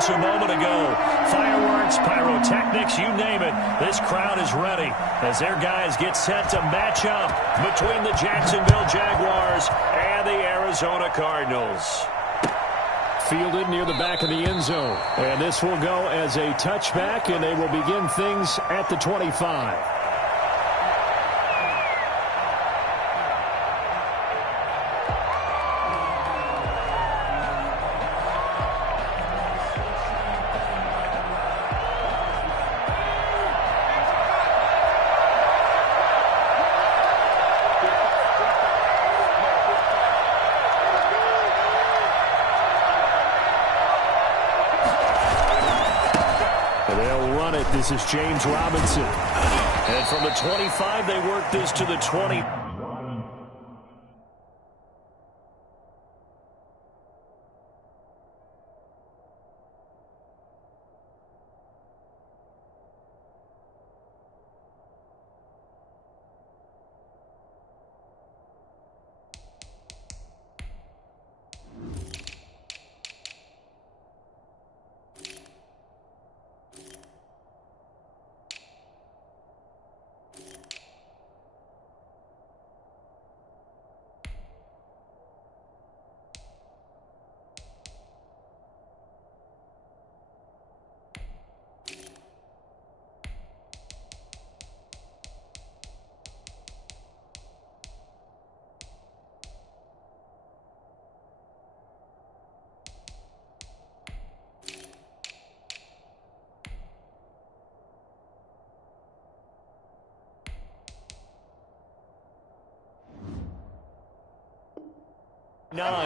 seconds, a moment ago. Fireworks, pyrotechnics, you name it. This crowd is ready as their guys get set to match up between the Jacksonville Jaguars and the Arizona Cardinals. Fielded near the back of the end zone. And this will go as a touchback, and they will begin things at the 25. This is James Robinson. And from the 25, they work this to the 20.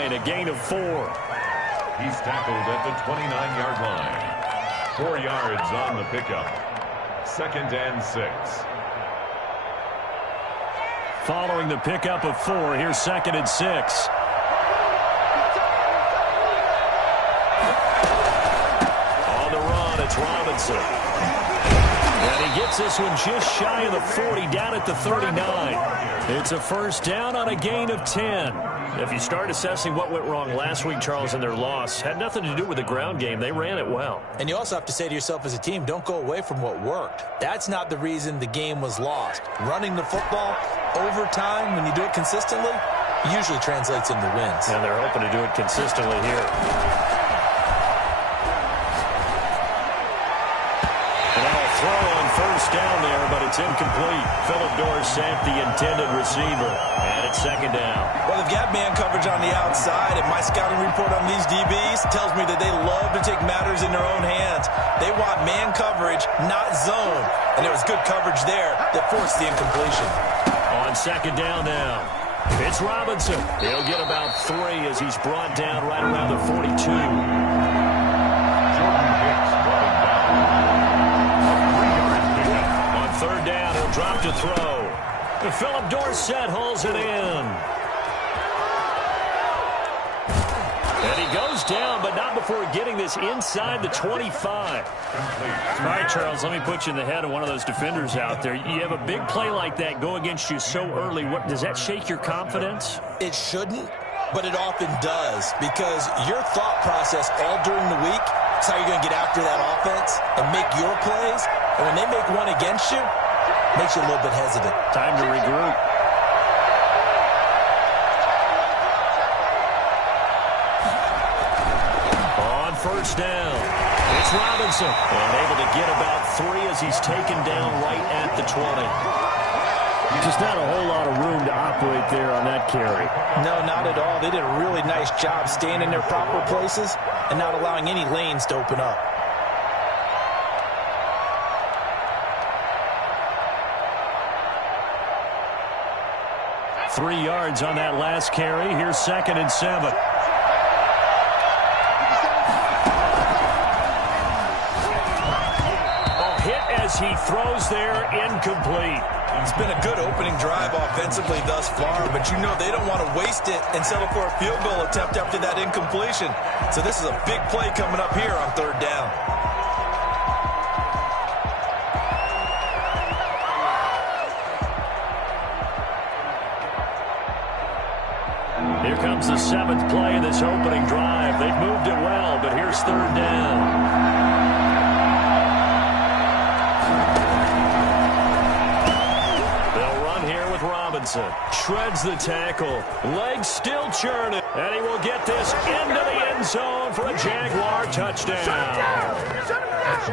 A gain of 4. He's tackled at the 29-yard line. 4 yards on the pickup. 2nd and 6. Following the pickup of 4, here's 2nd and 6. On the run, it's Robinson. And he gets this one just shy of the 40, down at the 39. It's a first down on a gain of 10. If you start assessing what went wrong last week, Charles, in their loss, had nothing to do with the ground game. They ran it well. And you also have to say to yourself as a team, don't go away from what worked. That's not the reason the game was lost. Running the football over time, when you do it consistently, usually translates into wins. And they're hoping to do it consistently here. Throw on first down there, but it's incomplete. Philip Dorsett, the intended receiver, and it's 2nd down. Well, they've got man coverage on the outside, and my scouting report on these DBs tells me that they love to take matters in their own hands. They want man coverage, not zone, and there was good coverage there that forced the incompletion. On 2nd down now, it's Robinson. He'll get about 3 as he's brought down right around the 42. Third down, he'll drop to throw. Philip Dorsett holds it in. And he goes down, but not before getting this inside the 25. All right, Charles, let me put you in the head of one of those defenders out there. You have a big play like that go against you so early. Does that shake your confidence? It shouldn't, but it often does, because your thought process all during the week is how you're going to get after that offense and make your plays. And when they make one against you, it makes you a little bit hesitant. Time to regroup. On first down, it's Robinson. And able to get about 3 as he's taken down right at the 20. Just not a whole lot of room to operate there on that carry. No, not at all. They did a really nice job staying in their proper places and not allowing any lanes to open up. Three yards on that last carry. Here's 2nd and 7. A hit as he throws there, incomplete. It's been a good opening drive offensively thus far, but you know they don't want to waste it and settle for a field goal attempt after that incompletion. So this is a big play coming up here on 3rd down. Here comes the 7th play of this opening drive. They've moved it well, but here's 3rd down. Robinson shreds the tackle. Legs still churning. And he will get this into the end zone for a Jaguar touchdown.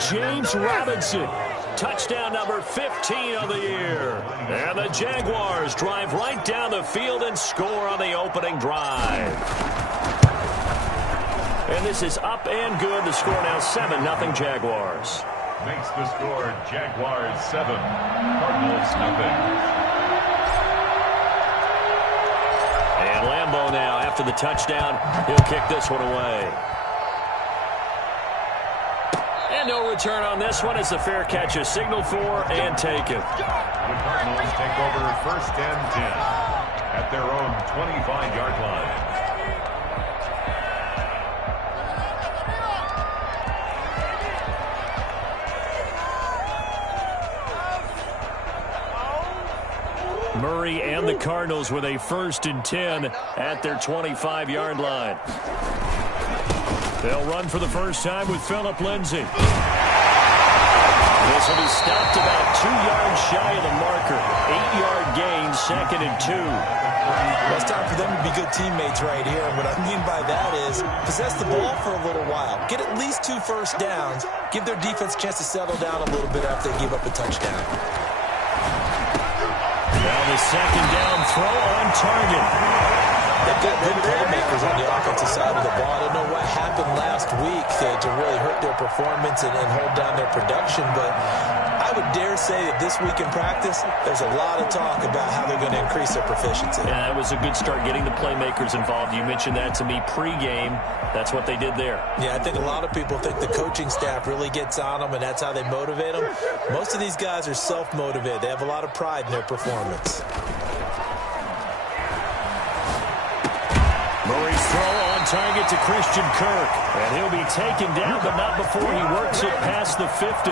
James Robinson, touchdown number 15 of the year. And the Jaguars drive right down the field and score on the opening drive. And this is up and good. The score now 7-0 Jaguars. Makes the score Jaguars 7, Cardinals nothing. And Lambeau now, after the touchdown, he'll kick this one away. And no return on this one as the fair catch is signaled for and taken. The Cardinals take over 1st and 10 at their own 25-yard line. Murray and the Cardinals with a 1st and 10 at their 25-yard line. They'll run for the first time with Phillip Lindsay. This will be stopped about 2 yards shy of the marker. 8-yard gain, 2nd and 2. Well, it's time for them to be good teammates right here. And what I mean by that is possess the ball for a little while. Get at least 2 first downs. Give their defense a chance to settle down a little bit after they give up a touchdown. Now the 2nd down throw on target. They've got good playmakers on the offensive side of the ball. I don't know what happened last week to really hurt their performance and hold down their production, but I would dare say that this week in practice, there's a lot of talk about how they're going to increase their proficiency. Yeah, that was a good start getting the playmakers involved. You mentioned that to me pregame. That's what they did there. Yeah, I think a lot of people think the coaching staff really gets on them, and that's how they motivate them. Most of these guys are self-motivated. They have a lot of pride in their performance. Murray's throw on target to Christian Kirk. And he'll be taken down, but not before he works it past the 50.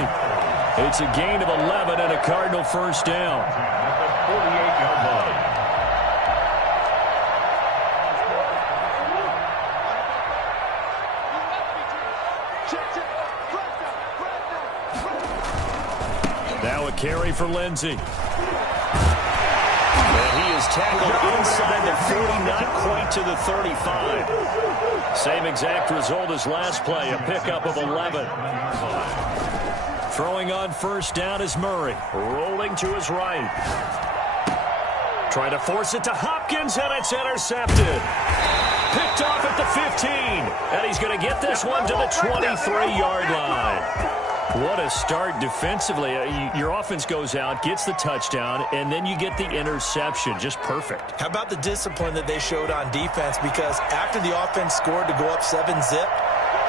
It's a gain of 11 and a Cardinal first down. At the 48-yard line. Now a carry for Lindsay. And he is tackled inside the 40, not quite to the 35. Same exact result as last play, a pickup of 11. Throwing on first down is Murray. Rolling to his right. Trying to force it to Hopkins, and it's intercepted. Picked off at the 15. And he's going to get this one to the 23-yard line. What a start defensively. Your offense goes out, gets the touchdown, and then you get the interception. Just perfect. How about the discipline that they showed on defense? Because after the offense scored to go up 7-zip,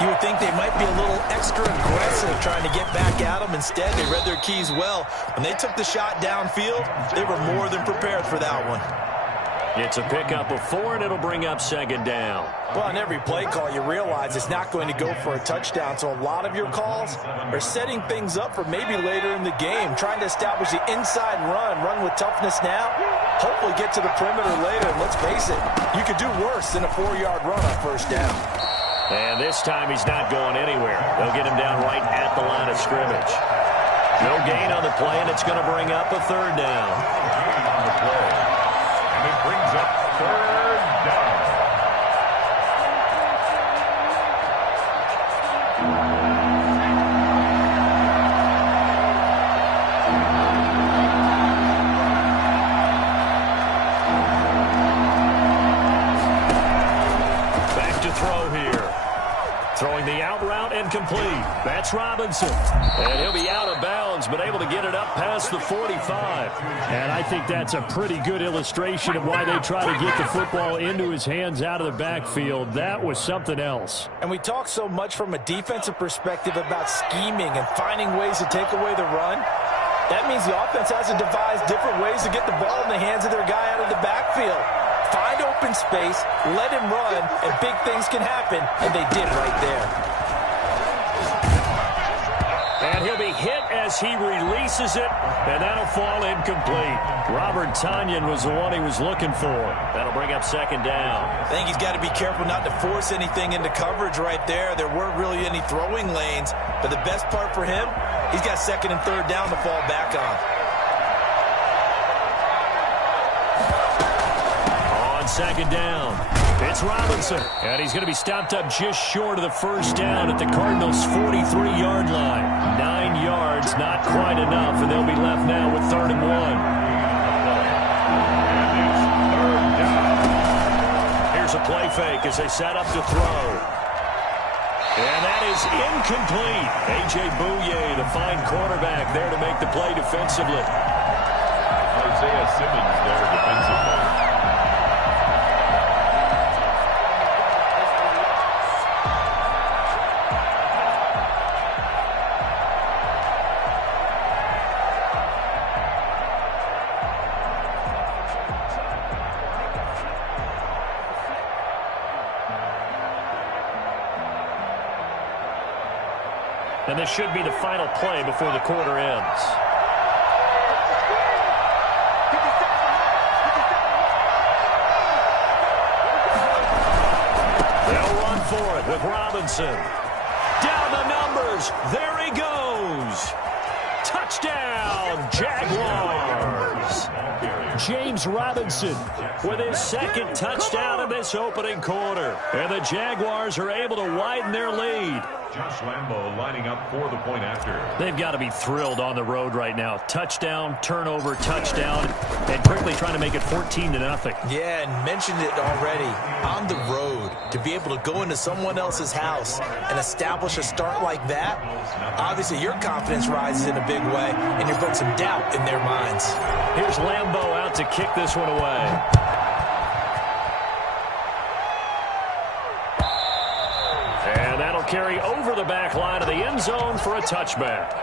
you would think they might be a little extra aggressive trying to get back at them. Instead, they read their keys well. When they took the shot downfield, they were more than prepared for that one. It's a pickup of 4, and it'll bring up 2nd down. Well, on every play call, you realize it's not going to go for a touchdown. So a lot of your calls are setting things up for maybe later in the game, trying to establish the inside run with toughness now, hopefully get to the perimeter later. And let's face it, you could do worse than a 4-yard run on first down. And this time he's not going anywhere. They'll get him down right at the line of scrimmage. No gain on the play, and it's going to bring up a 3rd down. Gain on the play. And it brings up 3rd down. Back to throw here. Throwing the out route and complete. That's Robinson. And he'll be out of bounds, but able to get it up past the 45. And I think that's a pretty good illustration of why they try to get the football into his hands out of the backfield. That was something else. And we talk so much from a defensive perspective about scheming and finding ways to take away the run. That means the offense has to devise different ways to get the ball in the hands of their guy out of the backfield. Find open space, let him run, and big things can happen, and they did right there. And he'll be hit as he releases it, and that'll fall incomplete. Robert Tonyan was the one he was looking for. That'll bring up 2nd down. I think he's got to be careful not to force anything into coverage right there. There weren't really any throwing lanes, but the best part for him, he's got 2nd and 3rd down to fall back on. second down. It's Robinson, and he's going to be stopped up just short of the first down at the Cardinals' 43-yard line. 9 yards, not quite enough, and they'll be left now with 3rd and 1. A play fake as they set up to throw. And that is incomplete. A.J. Bouye, the fine quarterback, there to make the play defensively. Isaiah Simmons there defensively. And this should be the final play before the quarter ends. They'll run for it with Robinson. Down the numbers. There he goes. Touchdown, Jaguars. James Robinson with his second touchdown of this opening quarter. And the Jaguars are able to widen their lead. Josh Lambo lining up for the point after. They've got to be thrilled on the road right now. Touchdown, turnover, touchdown, and quickly trying to make it 14-0. Yeah, and mentioned it already. On the road, to be able to go into someone else's house and establish a start like that, obviously your confidence rises in a big way, and you're putting some doubt in their minds. Here's Lambo out to kick this one away. And that'll carry over the back line of the end zone for a touchback.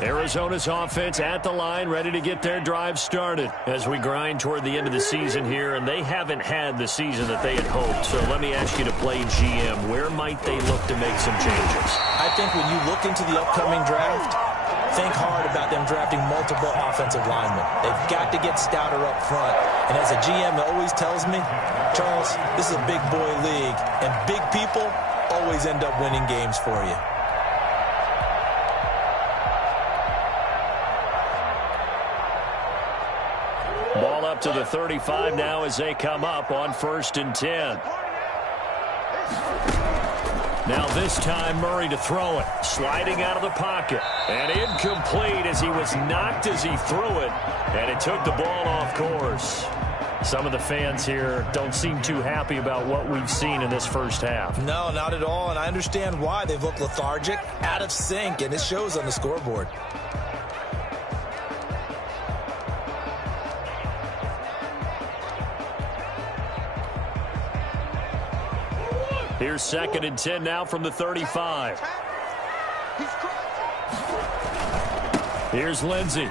Arizona's offense at the line, ready to get their drive started as we grind toward the end of the season here, and they haven't had the season that they had hoped. So let me ask you to play GM. Where might they look to make some changes? I think when you look into the upcoming draft, think hard about them drafting multiple offensive linemen. They've got to get stouter up front. And as a GM that always tells me, Charles, this is a big boy league, and big people always end up winning games for you. Ball up to the 35 now as they come up on 1st and 10. Now this time Murray to throw it. Sliding out of the pocket. And incomplete as he was knocked as he threw it. And it took the ball off course. Some of the fans here don't seem too happy about what we've seen in this first half. No, not at all. And I understand why. They've looked lethargic, out of sync, and it shows on the scoreboard. Here's 2nd and 10 now from the 35. Here's Lindsey.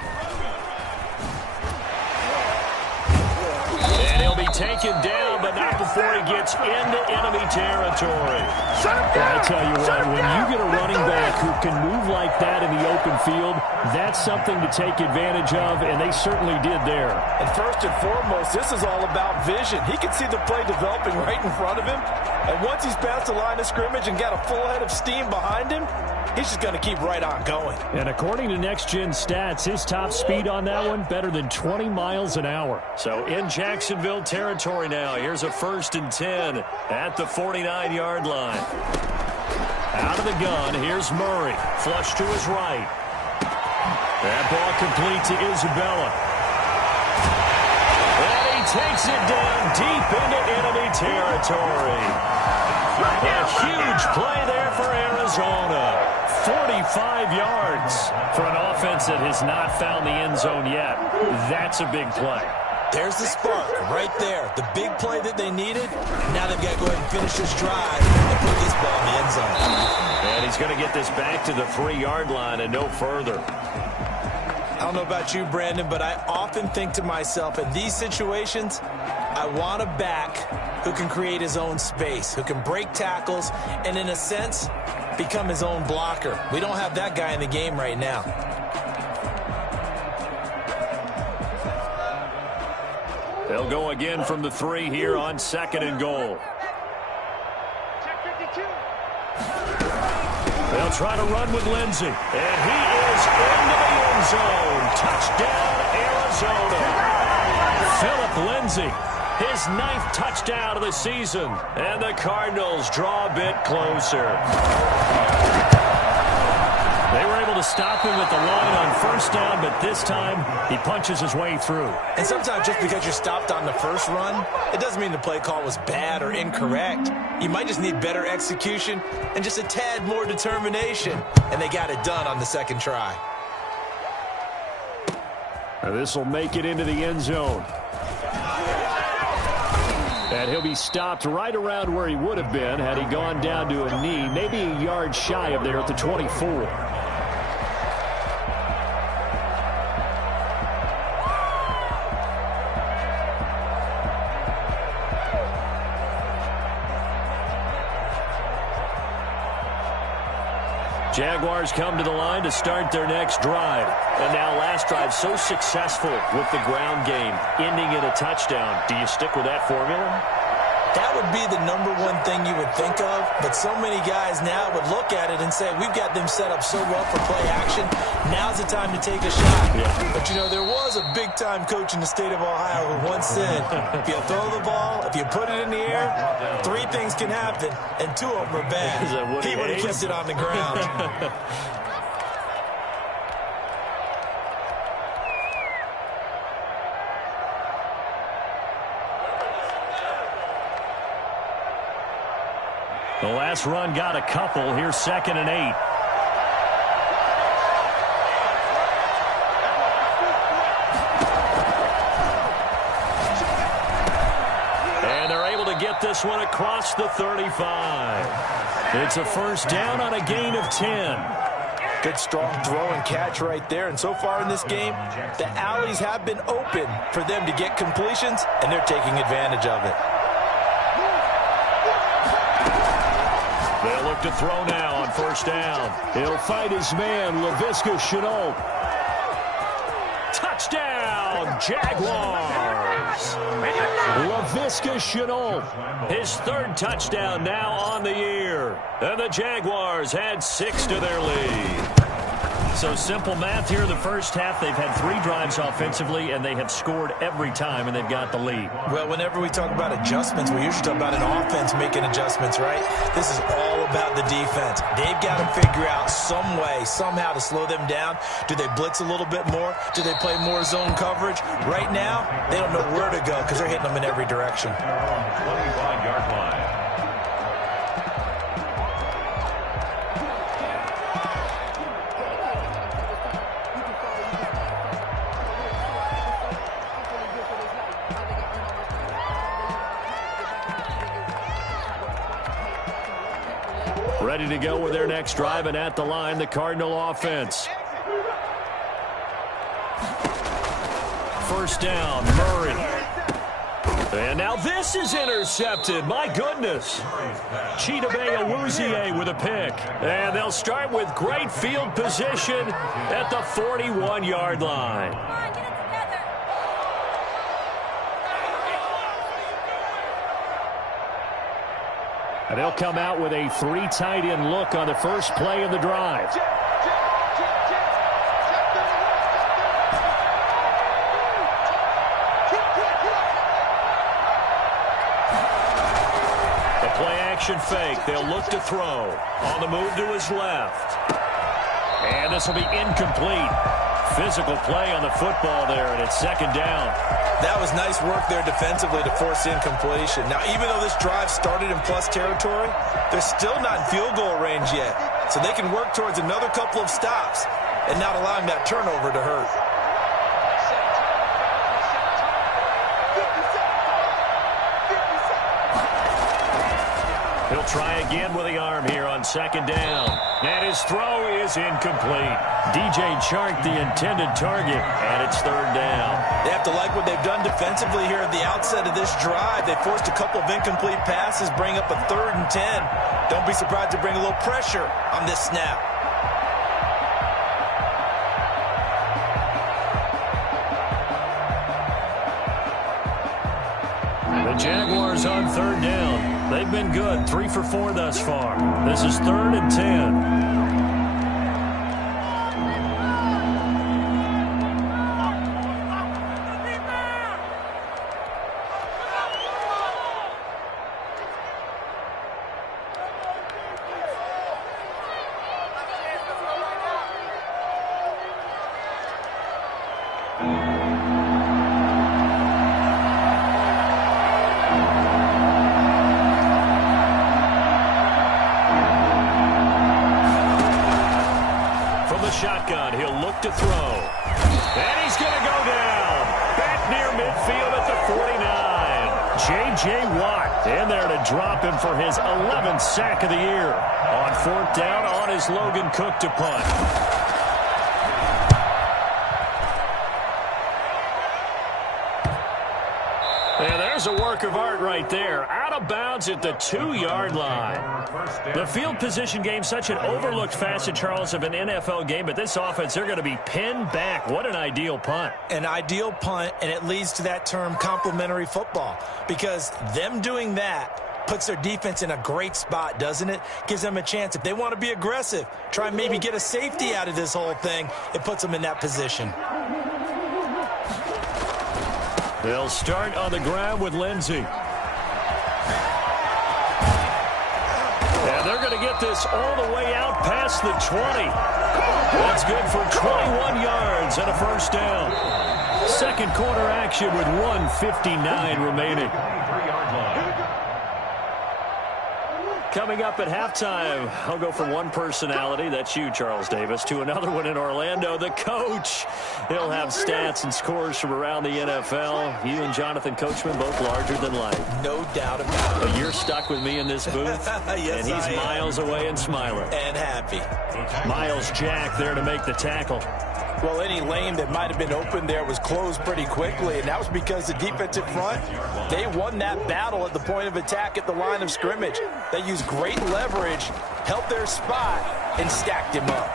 And he'll be taken down, but not before he gets into enemy territory. I tell you what, when you get a running back who can move like that in the open field, that's something to take advantage of, and they certainly did there. And first and foremost, this is all about vision. He can see the play developing right in front of him. And once he's past the line of scrimmage and got a full head of steam behind him, he's just going to keep right on going. And according to Next Gen Stats, his top speed on that one, better than 20 miles an hour. So in Jacksonville territory now, here's a 1st and 10 at the 49-yard line. Out of the gun, here's Murray. Flush to his right. That ball complete to Isabella. And he takes it down deep into enemy territory. A huge play there for Arizona. 45 yards for an offense that has not found the end zone yet. That's a big play. There's the spark right there. The big play that they needed. Now they've got to go ahead and finish this drive and put this ball in the end zone. And he's going to get this back to the 3-yard line and no further. I don't know about you, Brandon, but I often think to myself, in these situations, I want a back who can create his own space, who can break tackles, and in a sense, become his own blocker. We don't have that guy in the game right now. They'll go again from the 3 here on 2nd and goal. They'll try to run with Lindsey. And he is into the end zone. Touchdown, Arizona. Phillip Lindsay, his 9th touchdown of the season. And the Cardinals draw a bit closer. They were able to stop him at the line on 1st down, but this time he punches his way through. And sometimes just because you're stopped on the first run, it doesn't mean the play call was bad or incorrect. You might just need better execution and just a tad more determination. And they got it done on the 2nd try. This will make it into the end zone. And he'll be stopped right around where he would have been had he gone down to a knee, maybe a yard shy of there at the 24. Jaguars come to the line to start their next drive. And now last drive so successful with the ground game, ending in a touchdown. Do you stick with that formula? That would be the #1 thing you would think of, but so many guys now would look at it and say, we've got them set up so well for play action, now's the time to take a shot. Yeah. But, you know, there was a big-time coach in the state of Ohio who once said, if you throw the ball, if you put it in the air, 3 things can happen, and 2 of them are bad. He would have kept it on the ground. The last run got a couple. Here's 2nd and 8. And they're able to get this one across the 35. It's a 1st down on a gain of 10. Good strong throw and catch right there. And so far in this game, the alleys have been open for them to get completions, and they're taking advantage of it. They'll look to throw now on 1st down. He'll fight his man, Laviska Shenault. Touchdown, Jaguars! Laviska Shenault, his 3rd touchdown now on the year. And the Jaguars add 6 to their lead. So simple math here in the first half. They've had 3 drives offensively, and they have scored every time, and they've got the lead. Well, whenever we talk about adjustments, we usually talk about an offense making adjustments, right? This is all about the defense. They've got to figure out some way, somehow to slow them down. Do they blitz a little bit more? Do they play more zone coverage? Right now, they don't know where to go because they're hitting them in every direction. 25-yard line. Ready to go with their next drive, and at the line, the Cardinal offense. 1st down, Murray. And now this is intercepted. My goodness. Chidobe Awuzie with a pick. And they'll start with great field position at the 41-yard line. And they'll come out with a 3 tight end look on the first play of the drive. The play action fake. They'll look to throw. On the move to his left. And this will be incomplete. Physical play on the football there, and it's 2nd down. That was nice work there defensively to force incompletion. Now, even though this drive started in plus territory, they're still not in field goal range yet. So they can work towards another couple of stops and not allowing that turnover to hurt. He'll try again with the arm here on second down. And his throw is incomplete. DJ Chark, the intended target, and it's third down. They have to like what they've done defensively here at the outset of this drive. They forced a couple of incomplete passes, bring up a 3rd and 10. Don't be surprised to bring a little pressure on this snap. The Jaguars on third down. They've been good, 3 for 4 thus far. This is 3rd and 10. Shotgun, he'll look to throw. And he's going to go down. Back near midfield at the 49. J.J. Watt in there to drop him for his 11th sack of the year. On 4th down, on his Logan Cook to punt. And there's a work of art right there. Out of bounds at the 2-yard line. The field position game, such an overlooked facet, Charles, of an NFL game, but this offense, they're going to be pinned back. What an ideal punt. An ideal punt, and it leads to that term complementary football, because them doing that puts their defense in a great spot, doesn't it? Gives them a chance. If they want to be aggressive, try and maybe get a safety out of this whole thing, it puts them in that position. They'll start on the ground with Lindsey. And they're going to get this all the way out past the 20. That's good for 21 yards and a first down. Second quarter action with 1:59 remaining. Coming up at halftime, I'll go from one personality, that's you, Charles Davis, to another one in Orlando, the coach. He'll have stats and scores from around the NFL. You and Jonathan Coachman, both larger than life. No doubt about it. But you're stuck with me in this booth, yes, and he's miles away and smiling. And happy. Miles Jack there to make the tackle. Well, any lane that might have been open there was closed pretty quickly, and that was because the defensive front, they won that battle at the point of attack at the line of scrimmage. They used great leverage, held their spot, and stacked him up.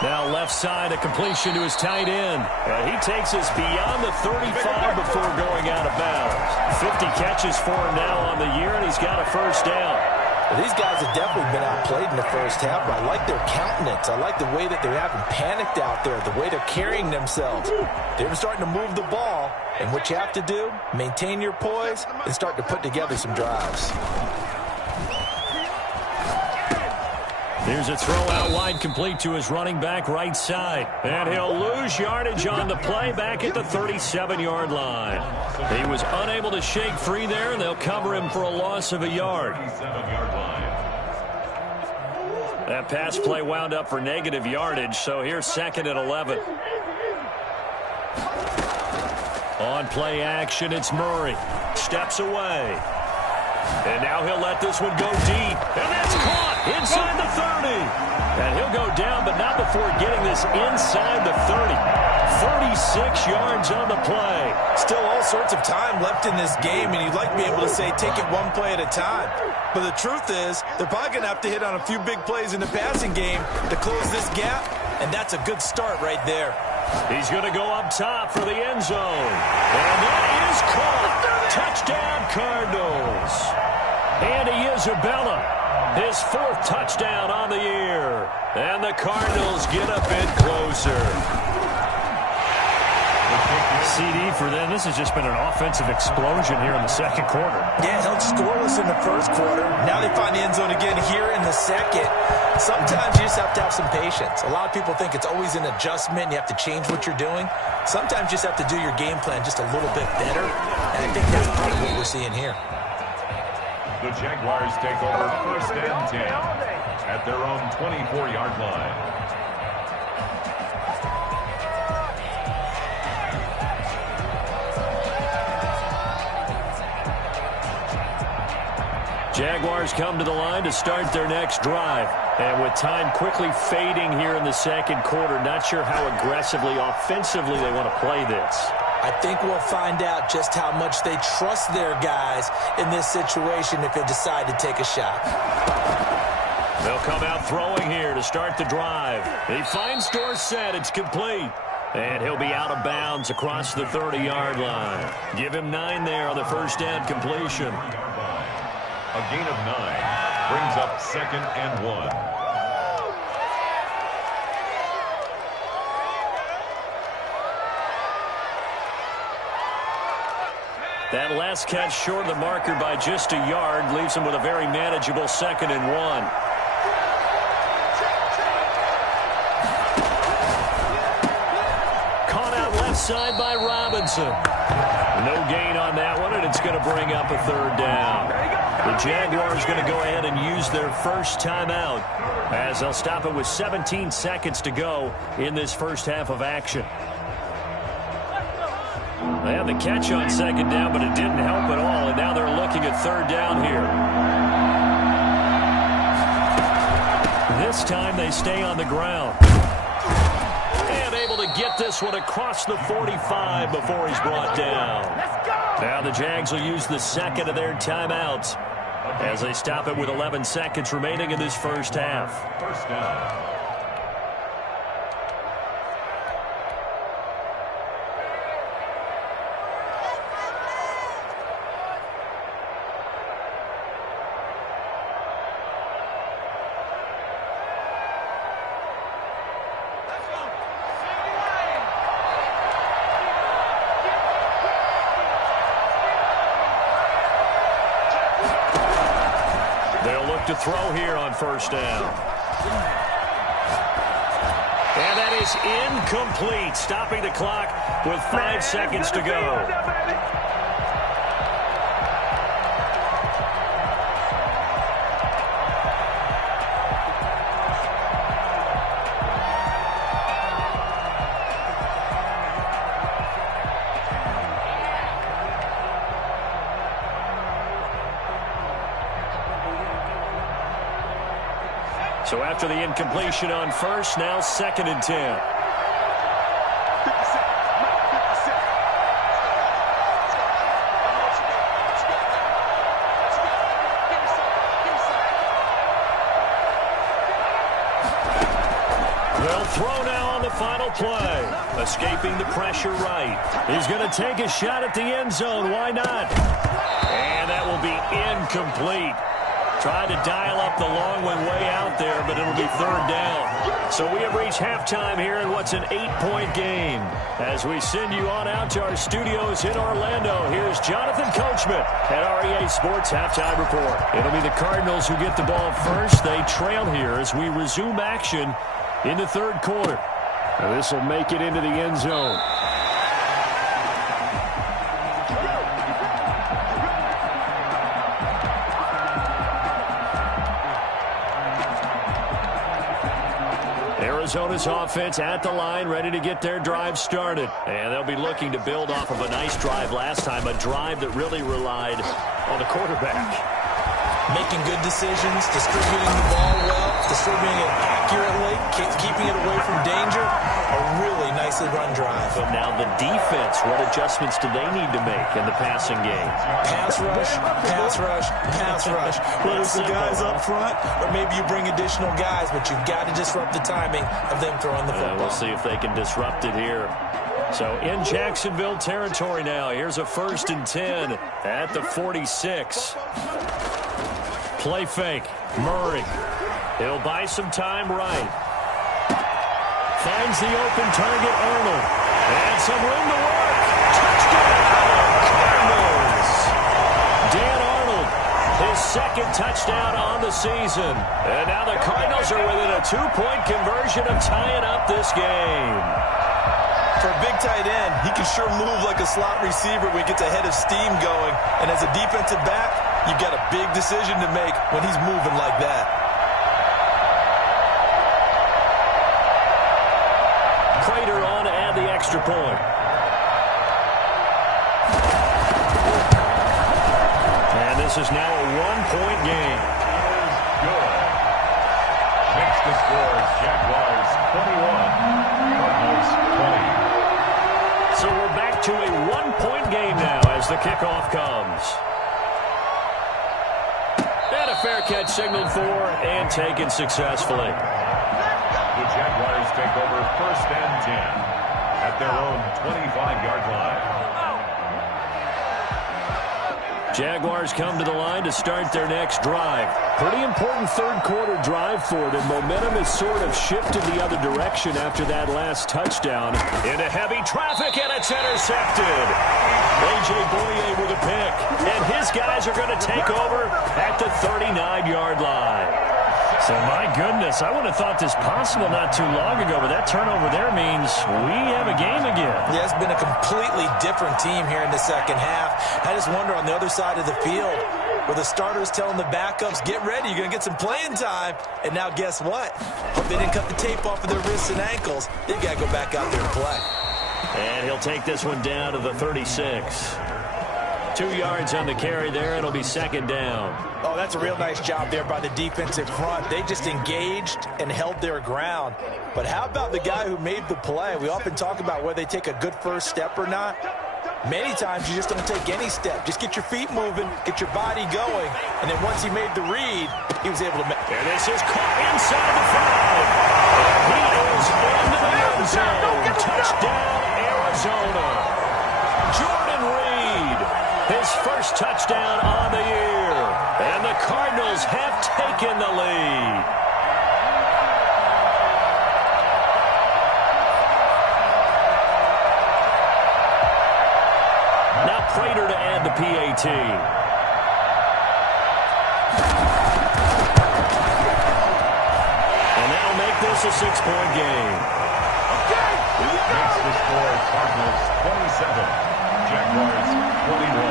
Now left side, a completion to his tight end. He takes us beyond the 35 before going out of bounds. 50 catches for him now on the year, and he's got a first down. Well, these guys have definitely been outplayed in the first half, but I like their countenance. I like the way that they haven't panicked out there, the way they're carrying themselves. They're starting to move the ball, and what you have to do, maintain your poise and start to put together some drives. Here's a throw out wide, complete to his running back right side. And he'll lose yardage on the play back at the 37-yard line. He was unable to shake free there, and they'll cover him for a loss of a yard. That pass play wound up for negative yardage, so here's 2nd and 11. On play action, it's Murray. Steps away. And now he'll let this one go deep. And that's caught inside the 30. And he'll go down, but not before getting this inside the 30. 36 yards on the play. Still all sorts of time left in this game, and you'd like to be able to say take it one play at a time. But the truth is, they're probably going to have to hit on a few big plays in the passing game to close this gap, and that's a good start right there. He's going to go up top for the end zone. And that is caught. Touchdown, Cardinals. Andy Isabella, his 4th touchdown on the year. And the Cardinals get a bit closer. CD for them. This has just been an offensive explosion here in the second quarter. Yeah, held scoreless in the first quarter. Now they find the end zone again here in the second. Sometimes you just have to have some patience. A lot of people think it's always an adjustment. You have to change what you're doing. Sometimes you just have to do your game plan just a little bit better. And I think that's part of what we're seeing here. The Jaguars take over 1st and 10 at their own 24-yard line. Jaguars come to the line to start their next drive. And with time quickly fading here in the second quarter, not sure how aggressively, offensively they want to play this. I think we'll find out just how much they trust their guys in this situation if they decide to take a shot. They'll come out throwing here to start the drive. He finds Dorsett. It's complete. And he'll be out of bounds across the 30-yard line. Give him 9 there on the first down completion. A gain of 9 brings up 2nd and 1. That last catch short of the marker by just a yard leaves him with a very manageable 2nd and 1. Side by Robinson. No gain on that one, and it's going to bring up a 3rd down. The Jaguars going to go ahead and use their first timeout as they'll stop it with 17 seconds to go in this first half of action. They had the catch on 2nd down, but it didn't help at all, and now they're looking at 3rd down here. This time they stay on the ground. Able to get this one across the 45 before he's brought down. Now the Jags will use the second of their timeouts as they stop it with 11 seconds remaining in this first half. First down. To throw here on first down. And that is incomplete, stopping the clock with 5 seconds to go. So after the incompletion on first, now 2nd and 10. They'll throw now on the final play. Escaping the pressure right. He's going to take a shot at the end zone. Why not? And that will be incomplete. Tried to dial up the long one way out there, but it'll be 3rd down. So we have reached halftime here in what's an 8-point game. As we send you on out to our studios in Orlando, here's Jonathan Coachman at REA Sports Halftime Report. It'll be the Cardinals who get the ball first. They trail here as we resume action in the 3rd quarter. Now this will make it into the end zone. Arizona's offense at the line, ready to get their drive started. And they'll be looking to build off of a nice drive last time, a drive that really relied on the quarterback. Making good decisions, distributing the ball well, distributing it accurately, keeping it away from danger. A really nicely run drive. But now the defense, what adjustments do they need to make in the passing game? Pass rush, pass rush, pass rush. Whether it's the guys up front or maybe you bring additional guys, but you've got to disrupt the timing of them throwing the football. We'll see if they can disrupt it here. So in Jacksonville territory now. Here's a 1st and 10 at the 46. Play fake. Murray. He'll buy some time right. Finds the open target, Arnold. And some room to work. Touchdown, Cardinals. Dan Arnold, his 2nd touchdown on the season. And now the Cardinals are within a 2-point conversion of tying up this game. For a big tight end, he can sure move like a slot receiver when he gets a head of steam going. And as a defensive back, you've got a big decision to make when he's moving like that. Prater on to add the extra point. And this This is now a one-point game. Good. Next to scores, Jaguars 21, Cardinals 20. So we're back to a one-point game now as the kickoff comes. And a fair catch signaled for and taken successfully. The Jaguars take over 1st and 10 at their own 25-yard line. Jaguars come to the line to start their next drive. Pretty important third-quarter drive for them. Momentum has sort of shifted the other direction after that last touchdown. Into heavy traffic, and it's intercepted. A.J. Bouye with a pick, and his guys are going to take over at the 39-yard line. So, my goodness, I would have thought this possible not too long ago, but that turnover there means we have a game again. Yeah, it's been a completely different team here in the second half. I just wonder on the other side of the field, where the starters telling the backups, get ready, you're going to get some playing time. And now guess what? Hope they didn't cut the tape off of their wrists and ankles. They've got to go back out there and play. And he'll take this one down to the 36. 2 yards on the carry there. It'll be second down. Oh, that's a real nice job there by the defensive front. They just engaged and held their ground. But how about the guy who made the play? We often talk about whether they take a good first step or not. Many times you just don't take any step. Just get your feet moving, get your body going, and then once he made the read, he was able to make it. And this is caught inside the 5. He is into the end zone. Touchdown, Arizona. Jordan Reed, his first touchdown on the year. And the Cardinals have taken the lead. Now Prater to add the PAT. And that'll make this a 6-point game. Makes the score Cardinals 27, Jaguars 21.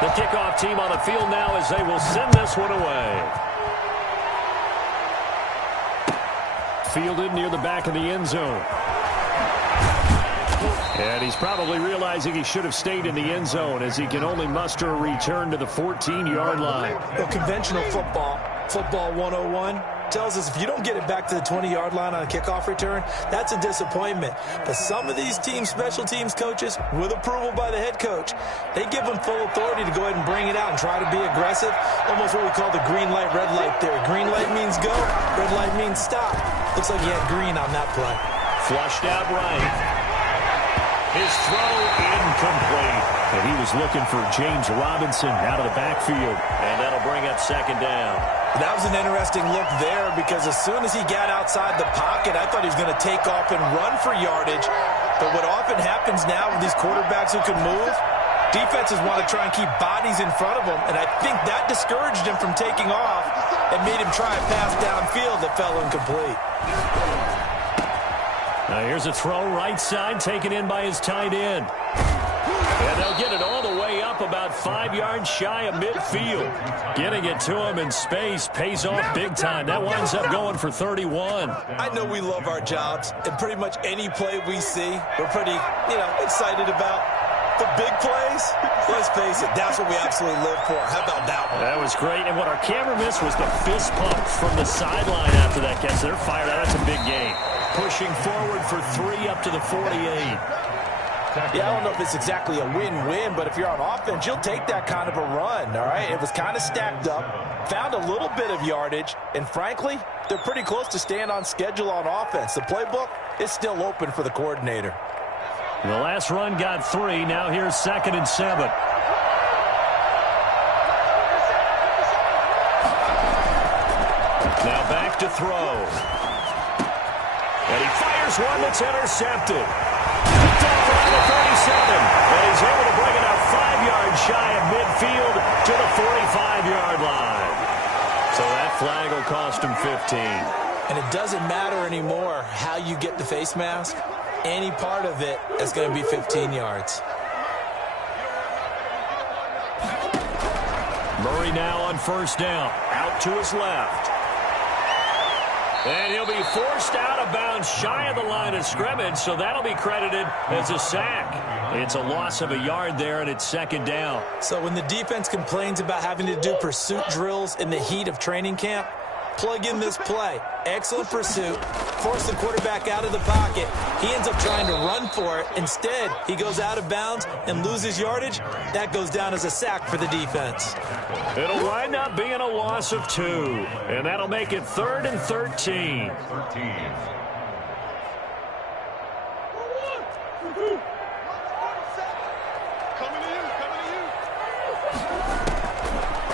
The kickoff team on the field now as they will send this one away. Fielded near the back of the end zone. And he's probably realizing he should have stayed in the end zone as he can only muster a return to the 14-yard line. Well, conventional football 101, tells us if you don't get it back to the 20-yard line on a kickoff return, that's a disappointment. But some of these special teams coaches, with approval by the head coach, they give them full authority to go ahead and bring it out and try to be aggressive. Almost what we call the green light, red light theory. Green light means go, red light means stop. Looks like he had green on that play. Flushed out right. His throw incomplete. And he was looking for James Robinson out of the backfield. And that'll bring up second down. That was an interesting look there because as soon as he got outside the pocket, I thought he was going to take off and run for yardage. But what often happens now with these quarterbacks who can move, defenses want to try and keep bodies in front of them. And I think that discouraged him from taking off and made him try a pass downfield that fell incomplete. Now here's a throw right side taken in by his tight end. And they'll get it all the way up about 5 yards shy of midfield. Getting it to him in space pays off big time. That winds up going for 31. I know we love our jobs, and pretty much any play we see, we're pretty, excited about. The big plays, let's face it, that's what we absolutely live for. How about that one? That was great. And what our camera missed was the fist pump from the sideline after that catch. They're fired out. That's a big game. Pushing forward for 3 up to the 48. Yeah, I don't know if it's exactly a win-win, but if you're on offense, you'll take that kind of a run, all right? It was kind of stacked up, found a little bit of yardage, and frankly, they're pretty close to staying on schedule on offense. The playbook is still open for the coordinator. The last run got 3. Now here's 2nd and 7. Now back to throw. And he fires one that's intercepted. Picked off around the 37. And he's able to bring it out 5 yards shy of midfield to the 45-yard line. So that flag will cost him 15. And it doesn't matter anymore how you get the face mask. Any part of it is going to be 15 yards. Murray now on first down. Out to his left. And he'll be forced out of bounds shy of the line of scrimmage, so that'll be credited as a sack. It's a loss of a yard there, and it's second down. So when the defense complains about having to do pursuit drills in the heat of training camp, plug in this play. Excellent pursuit. Force the quarterback out of the pocket. He ends up trying to run for it. Instead, he goes out of bounds and loses yardage. That goes down as a sack for the defense. It'll wind up being a loss of 2, and that'll make it 3rd and 13.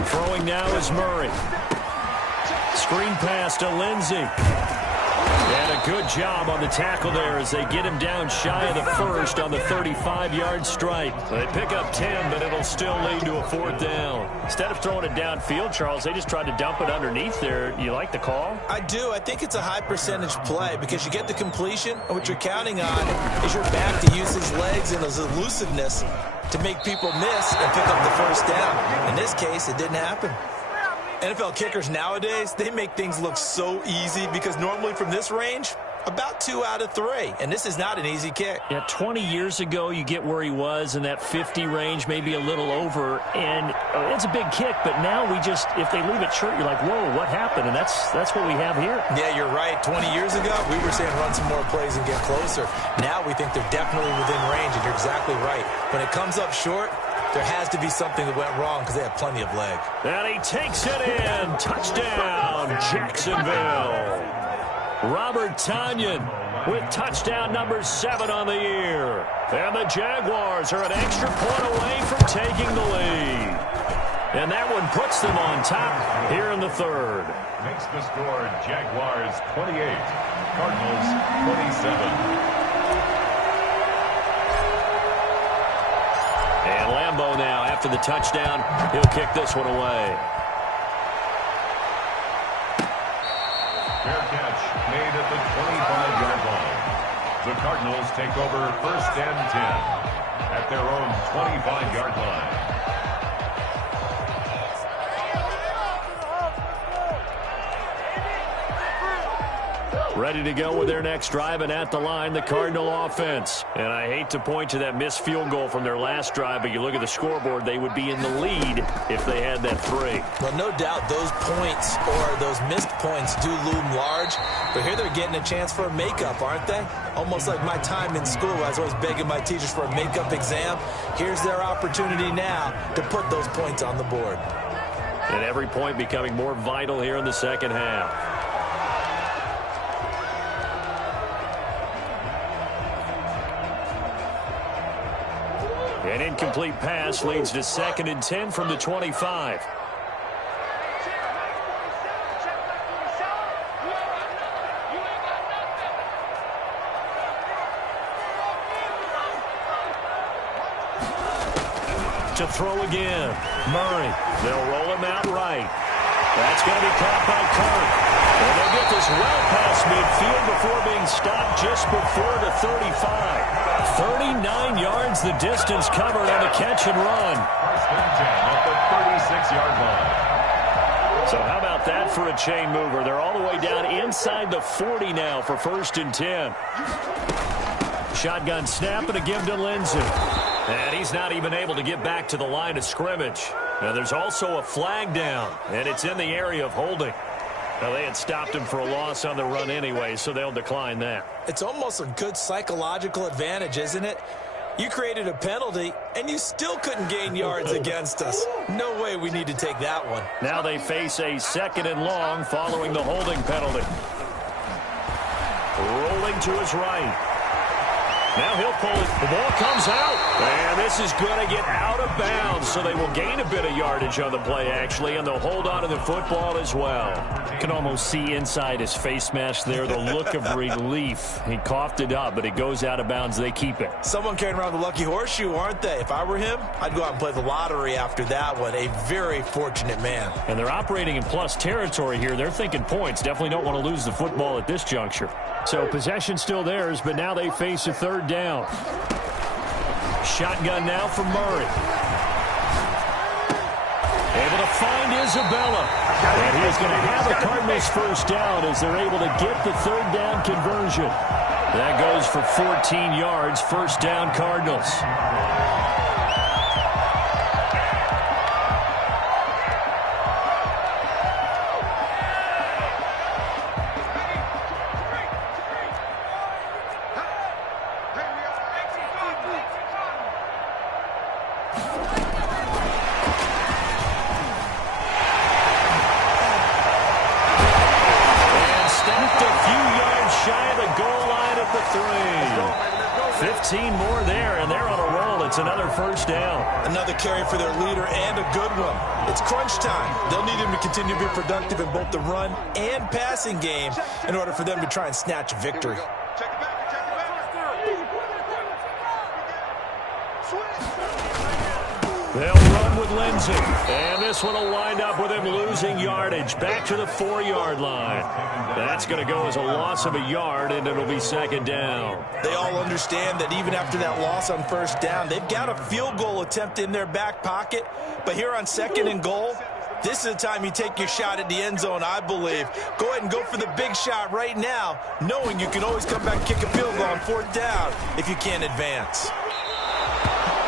Throwing now is Murray. Screen pass to Lindsey. And a good job on the tackle there as they get him down shy of the first on the 35-yard strike. They pick up 10, but it'll still lead to a 4th down. Instead of throwing it downfield, Charles, they just tried to dump it underneath there. You like the call? I do. I think it's a high-percentage play because you get the completion, and what you're counting on is your back to use his legs and his elusiveness to make people miss and pick up the 1st down. In this case, it didn't happen. NFL kickers nowadays, they make things look so easy because normally from this range, about 2 out of 3. And this is not an easy kick. Yeah, 20 years ago, you get where he was in that 50 range, maybe a little over. And it's a big kick, but now we just, if they leave it short, you're like, whoa, what happened? And that's what we have here. Yeah, you're right. 20 years ago, we were saying run some more plays and get closer. Now we think they're definitely within range, and you're exactly right. When it comes up short, there has to be something that went wrong because they have plenty of leg. And he takes it in. Touchdown, Jacksonville. Robert Tonyan with touchdown number 7 on the year. And the Jaguars are an extra point away from taking the lead. And that one puts them on top here in the 3rd. Makes the score Jaguars 28, Cardinals 27. And Lambeau now, after the touchdown, he'll kick this one away. Fair catch made at the 25-yard line. The Cardinals take over 1st and 10 at their own 25-yard line. Ready to go with their next drive, and at the line, the Cardinal offense. And I hate to point to that missed field goal from their last drive, but you look at the scoreboard, they would be in the lead if they had that 3. Well, no doubt those points or those missed points do loom large, but here they're getting a chance for a makeup, aren't they? Almost like my time in school, I was always begging my teachers for a makeup exam. Here's their opportunity now to put those points on the board. And every point becoming more vital here in the second half. An incomplete pass leads to 2nd and 10 from the 25. To throw again. Murray. They'll roll him out right. That's going to be caught by Kirk. And they'll get this well past midfield before being stopped just before the 35. 39 yards the distance covered on the catch and run. 1st and 10 at the 36-yard line. So how about that for a chain mover? They're all the way down inside the 40 now for 1st and 10. Shotgun snap and a give to Lindsey. And he's not even able to get back to the line of scrimmage. Now there's also a flag down, and it's in the area of holding. Now, they had stopped him for a loss on the run anyway, so they'll decline that. It's almost a good psychological advantage, isn't it? You created a penalty, and you still couldn't gain yards against us. No way we need to take that one. Now they face a 2nd and long following the holding penalty. Rolling to his right. Now he'll pull it. The ball comes out. And this is going to get out of bounds, so they will gain a bit of yardage on the play, actually, and they'll hold on to the football as well. You can almost see inside his face mask there the look of relief. He coughed it up, but it goes out of bounds. They keep it. Someone carrying around the lucky horseshoe, aren't they? If I were him, I'd go out and play the lottery after that one. A very fortunate man. And they're operating in plus territory here. They're thinking points. Definitely don't want to lose the football at this juncture. So possession still theirs, but now they face a 3rd down. Shotgun now for Murray. Able to find Isabella. And he's going to have a Cardinals first down as they're able to get the third down conversion. That goes for 14 yards, first down Cardinals. Another first down. Another carry for their leader and a good one. It's crunch time. They'll need him to continue to be productive in both the run and passing game in order for them to try and snatch a victory. They'll run with Lindsey. And this one will wind up with him losing yardage. Back to the 4-yard line. That's going to go as a loss of a yard, and it'll be second down. They all understand that even after that loss on first down, they've got a field goal attempt in their back pocket. But here on second and goal, this is the time you take your shot at the end zone, I believe. Go ahead and go for the big shot right now, knowing you can always come back and kick a field goal on fourth down if you can't advance.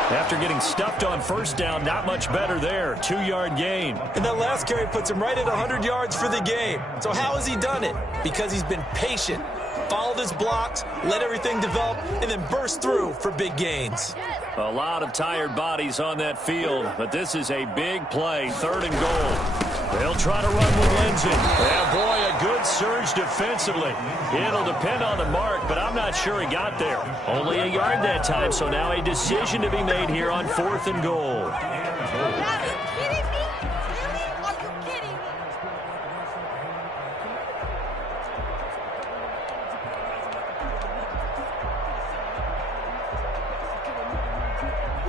After getting stuffed on first down, not much better there. 2-yard gain. And that last carry puts him right at 100 yards for the game. So how has he done it? Because he's been patient, followed his blocks, let everything develop, and then burst through for big gains. A lot of tired bodies on that field, but this is a big play, third and goal. They'll try to run with Lindsey. Yeah, boy, a good surge defensively. It'll depend on the mark, but I'm not sure he got there. Only a yard that time, so now a decision to be made here on fourth and goal.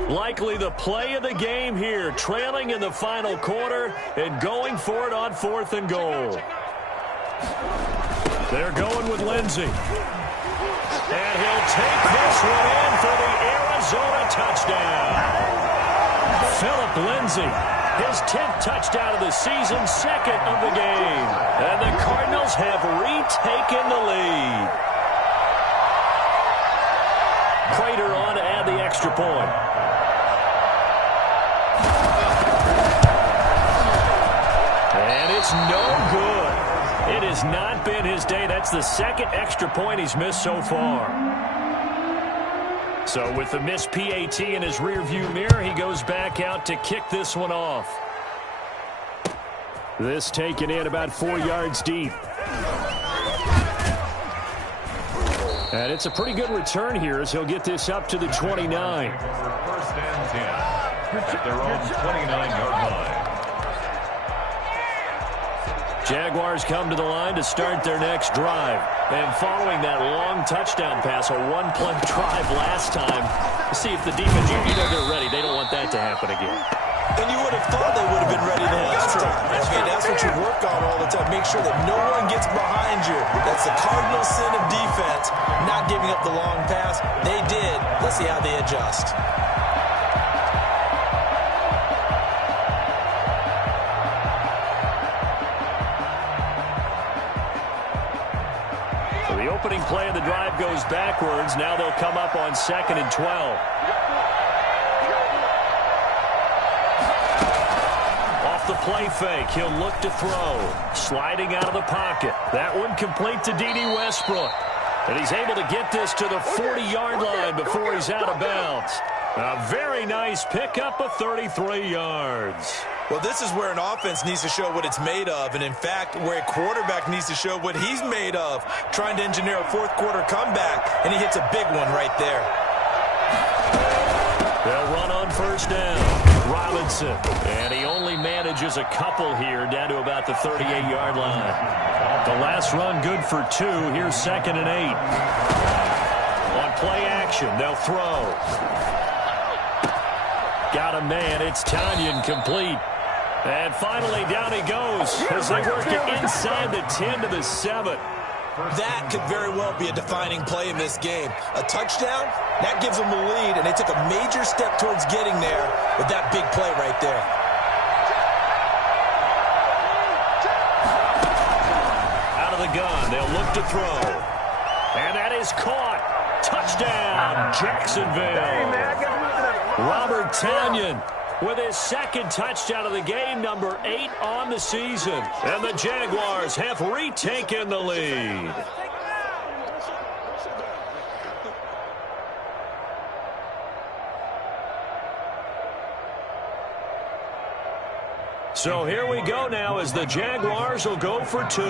Likely the play of the game here, trailing in the final quarter and going for it on fourth and goal. They're going with Lindsey. And he'll take this one in for the Arizona touchdown. Philip Lindsey, his 10th touchdown of the season, second of the game. And the Cardinals have retaken the lead. Prater on to add the extra point. And it's no good. It has not been his day. That's the second extra point he's missed so far. So with the missed PAT in his rearview mirror, he goes back out to kick this one off. This taken in about 4 yards deep. And it's a pretty good return here as he'll get this up to the 29. First and 10 at their own 29-yard line. Jaguars come to the line to start their next drive. And following that long touchdown pass, a one-play drive last time, see if the defense, they're ready. They don't want that to happen again. And you would have thought they would have been ready the last time. Okay, that's what you work on all the time. Make sure that no one gets behind you. That's the cardinal sin of defense, not giving up the long pass. They did. Let's see how they adjust. The opening play of the drive goes backwards. Now they'll come up on 2nd and 12. Off the play fake, he'll look to throw. Sliding out of the pocket. That one complete to D.D. Westbrook. And he's able to get this to the 40-yard line before he's out of bounds. A very nice pickup of 33 yards. Well, this is where an offense needs to show what it's made of, and in fact, where a quarterback needs to show what he's made of, trying to engineer a fourth-quarter comeback, and he hits a big one right there. They'll run on first down. Robinson, and he only manages a couple here, down to about the 38-yard line. The last run good for 2. Here's 2nd and 8. On play action, they'll throw. Got a man. It's Tanyan complete. And finally, down he goes as they work it inside the 10 to the 7. That could very well be a defining play in this game. A touchdown, that gives them the lead, and they took a major step towards getting there with that big play right there. of the gun. They'll look to throw. And that is caught. Touchdown, Jacksonville. Robert Tonyan with his second touchdown of the game, number 8 on the season. And the Jaguars have retaken the lead. So here we go now as the Jaguars will go for 2.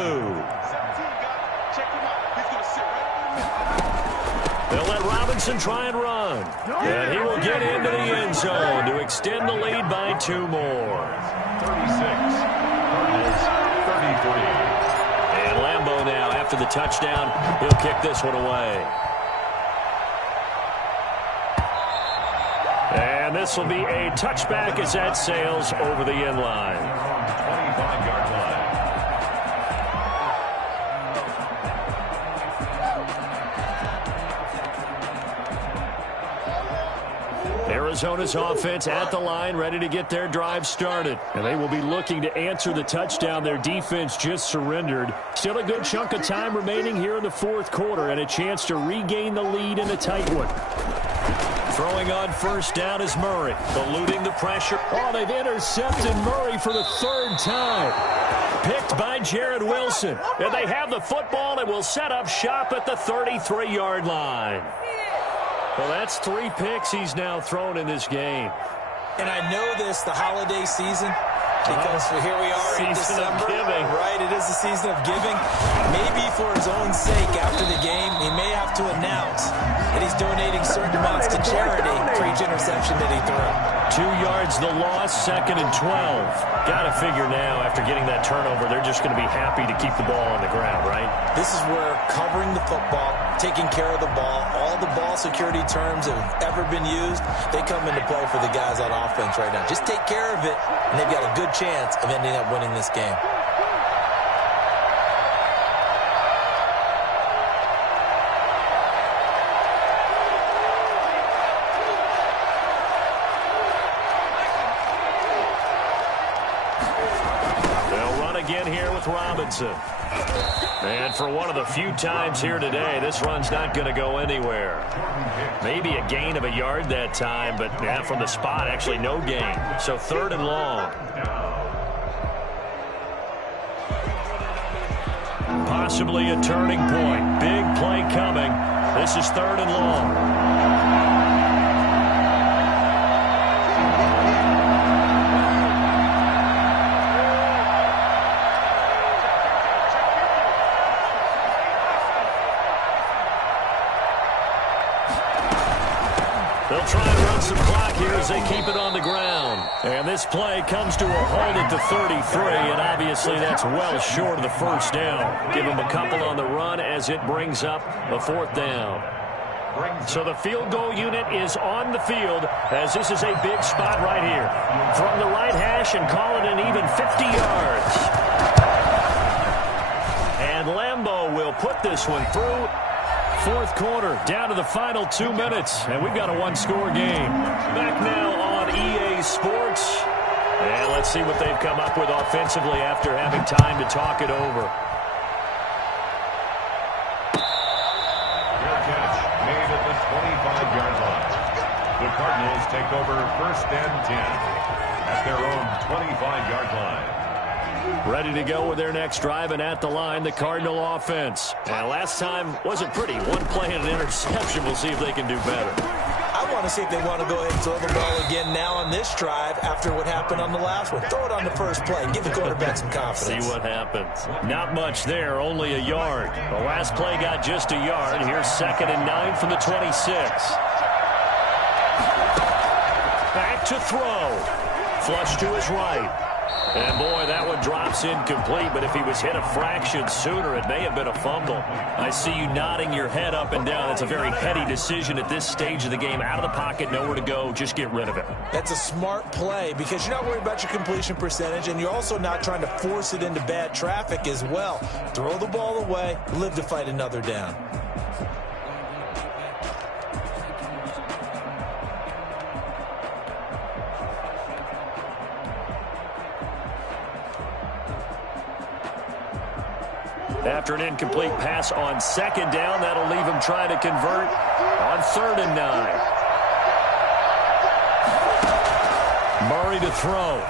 They'll let Robinson try and run. And he will get into the end zone to extend the lead by 2 more. 36. Cardinals 33. And Lambeau now, after the touchdown, he'll kick this one away. And this will be a touchback as that sails over the end line. 25-yard line. Arizona's offense at the line, ready to get their drive started. And they will be looking to answer the touchdown their defense just surrendered. Still a good chunk of time remaining here in the fourth quarter and a chance to regain the lead in a tight one. Throwing on first down is Murray, eluding the pressure. Oh, they've intercepted Murray for the 3rd time. Picked by Jared Wilson. And they have the football and will set up shop at the 33-yard line. Well, that's 3 picks he's now thrown in this game. And I know this, the holiday season, because here we are in December. Giving. Right, it is the season of giving. Maybe for his own sake after the game, he may have to announce that he's donating certain amounts to charity for each interception that he threw. 2 yards the loss, 2nd and 12. Got to figure now, after getting that turnover, they're just going to be happy to keep the ball on the ground, right? This is where covering the football, taking care of the ball, all the ball security terms that have ever been used, they come into play for the guys on offense right now. Just take care of it, and they've got a good chance of ending up winning this game. Robinson. And for one of the few times here today, this run's not going to go anywhere. Maybe a gain of a yard that time, but yeah, from the spot, actually no gain. So 3rd and long. Possibly a turning point. Big play coming. This is 3rd and long. They'll try and run some clock here as they keep it on the ground. And this play comes to a halt at the 33, and obviously that's well short of the first down. Give them a couple on the run as it brings up a 4th down. So the field goal unit is on the field as this is a big spot right here. From the right hash and call it an even 50 yards. And Lambeau will put this one through. 4th quarter, down to the final 2 minutes, and we've got a 1-score game. Back now on EA Sports, and let's see what they've come up with offensively after having time to talk it over. Fair catch made at the 25-yard line. The Cardinals take over 1st and 10 at their own 25-yard line. Ready to go with their next drive, and at the line, the Cardinal offense. And last time wasn't pretty. 1 play and an interception. We'll see if they can do better. I want to see if they want to go ahead and throw the ball again now on this drive after what happened on the last one. Throw it on the first play. Give the quarterback some confidence. See what happens. Not much there, only a yard. The last play got just a yard. Here's 2nd and 9 from the 26. Back to throw. Flush to his right. And, boy, that one drops incomplete, but if he was hit a fraction sooner, it may have been a fumble. I see you nodding your head up and down. It's a very heady decision at this stage of the game. Out of the pocket, nowhere to go. Just get rid of it. That's a smart play because you're not worried about your completion percentage, and you're also not trying to force it into bad traffic as well. Throw the ball away, live to fight another down. after an incomplete pass on second down. That'll leave him trying to convert on 3rd and 9. Murray to throw.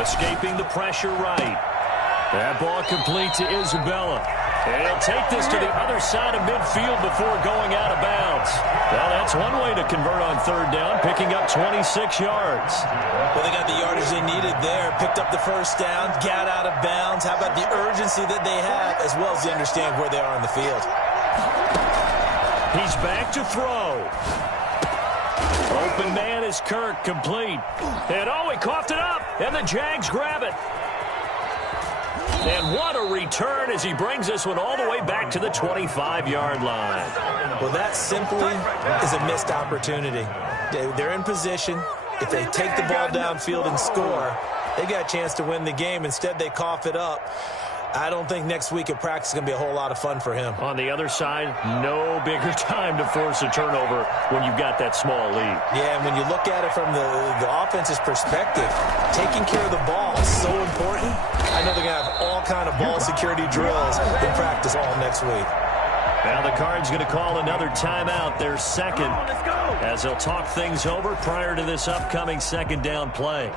Escaping the pressure right. That ball complete to Isabella. And he'll take this to the other side of midfield before going out of bounds. Well, that's one way to convert on 3rd down, picking up 26 yards. Well, they got the yardage they needed there. Picked up the 1st down, got out of bounds. How about the urgency that they have, as well as they understand where they are on the field? He's back to throw. Open man is Kirk, complete. And oh, he coughed it up, and the Jags grab it. And what a return as he brings this one all the way back to the 25-yard line. Well, that simply is a missed opportunity. They're in position. If they take the ball downfield and score, they got a chance to win the game. Instead, they cough it up. I don't think next week at practice is going to be a whole lot of fun for him. On the other side, no bigger time to force a turnover when you've got that small lead. Yeah, and when you look at it from the offense's perspective, taking care of the ball is so important. I know they're going to have all kind of ball security drills in practice all next week. Now the Cards going to call another timeout, their second, as they'll talk things over prior to this upcoming 2nd down play.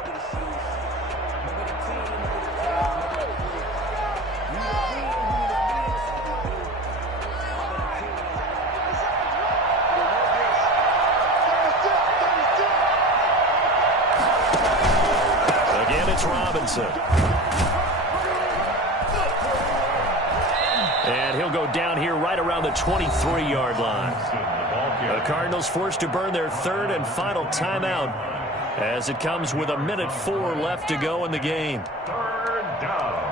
Robinson. And he'll go down here right around the 23-yard line. The Cardinals forced to burn their 3rd and final timeout as it comes with 1:04 left to go in the game. 3rd down.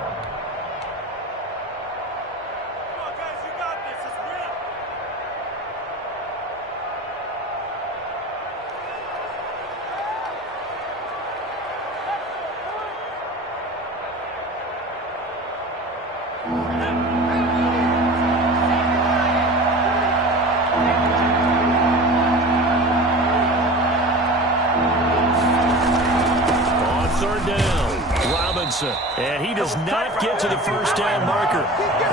And he does not get to the 1st down marker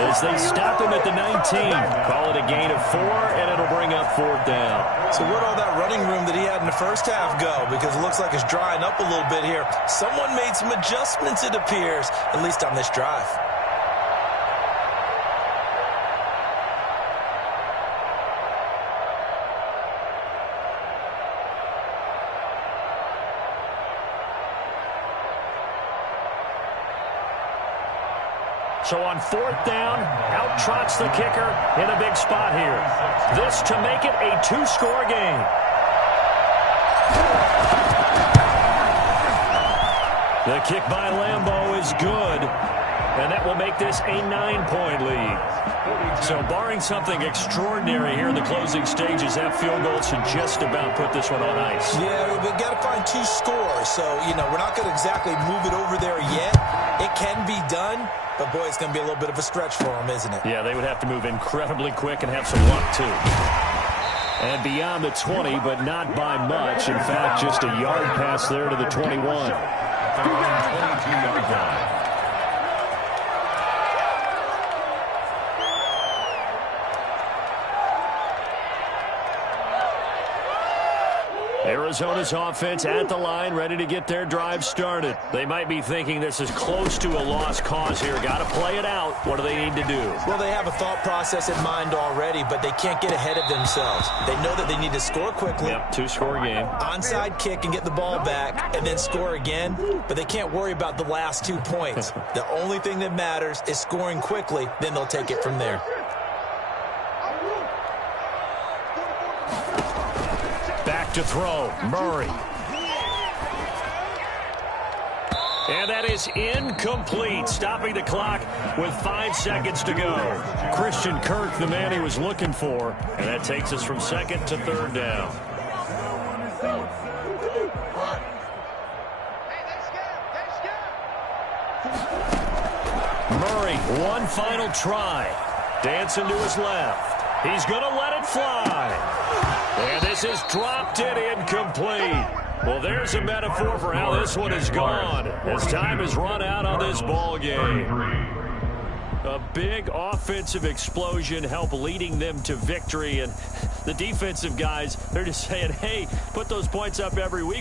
as they stop him at the 19. Call it a gain of 4, and it'll bring up 4th down. So where'd all that running room that he had in the 1st half go? Because it looks like it's drying up a little bit here. Someone made some adjustments, it appears, at least on this drive. So on 4th down, out trots the kicker in a big spot here. This to make it a 2-score game. The kick by Lambeau is good, and that will make this a 9-point lead. So barring something extraordinary here in the closing stages, that field goal should just about put this one on ice. Yeah, we've got to find 2 scores. So, we're not going to exactly move it over there yet. It can be done. But, boy, it's going to be a little bit of a stretch for them, isn't it? Yeah, they would have to move incredibly quick and have some luck, too. And beyond the 20, but not by much. In fact, just a yard pass there to the 21. 22-yard line. Arizona's offense at the line, ready to get their drive started. They might be thinking this is close to a lost cause here. Got to play it out. What do they need to do? Well, they have a thought process in mind already, but they can't get ahead of themselves. They know that they need to score quickly. Yep, 2-score game. Onside kick and get the ball back, and then score again. But they can't worry about the last 2 points. The only thing that matters is scoring quickly. Then they'll take it from there. To throw, Murray. And that is incomplete, stopping the clock with 5 seconds to go. Christian Kirk, the man he was looking for, and that takes us from 2nd to 3rd down. Murray, one final try. Dancing to his left. He's going to let it fly. And this is dropped in incomplete. Well, there's a metaphor for how this one is gone as time has run out on this ball game. A big offensive explosion help leading them to victory. And the defensive guys, they're just saying, hey, put those points up every week.